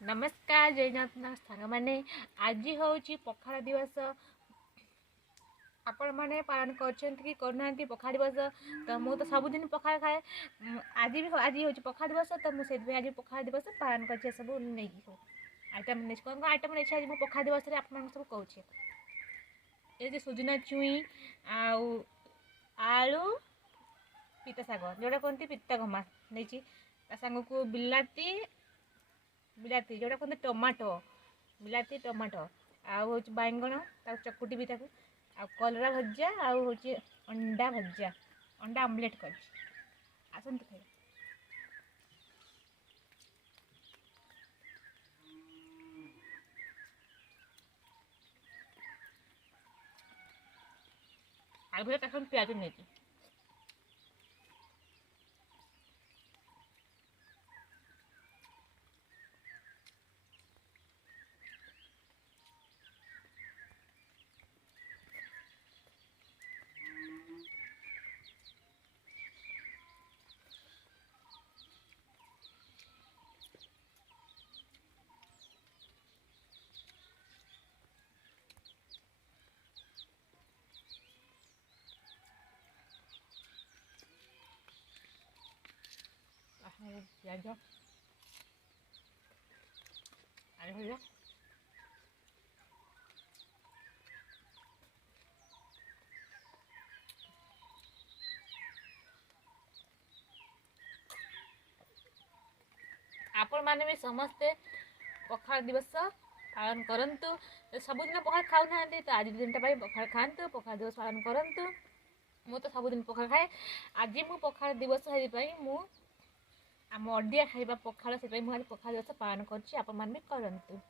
नमस्कार जय जगन्नाथ सांग मैंने आज हूँ पखाड़ दिवस। आपण मैंने पालन कि करना पखाड़ दिवस। तो मुझे तो सबुदिन पखाड़ खाए। आज हूँ पखाड़ दिवस। तो मुझे आज पखाड़ दिवस पालन कर सब नहीं आइटम नहीं कौन कौन आइटम नहीं आज पखाड़ दिवस आप सब कहूँ ये सुजना छुई आलू पिता शाग जोड़ा कहते पिता घमा नहीं सांग को बिलाती बिलाती जोड़ा कहते टमाटो बिलाती टमाटो आउ बैगण चकुटी भी कलरा भजा आउ अंडा भजा अंडा आमलेट कर आसतु खाई आलू भजा प्याज नहीं प्याज आलू भजा आपण मैंने भी समस्ते पखाड़ दिवस पालन करंतु सबुदिन पखाड़ खाऊ ना तो आज दिन पखाड़ खातु पखाड़ दिवस पालन करंतु मु तो सबुदिन पखाड़ खाए आज मु पखाड़ दिवस मु आम अडिया खाइबा पखाड़ से मुझे पखाड़ दिवस पालन कर।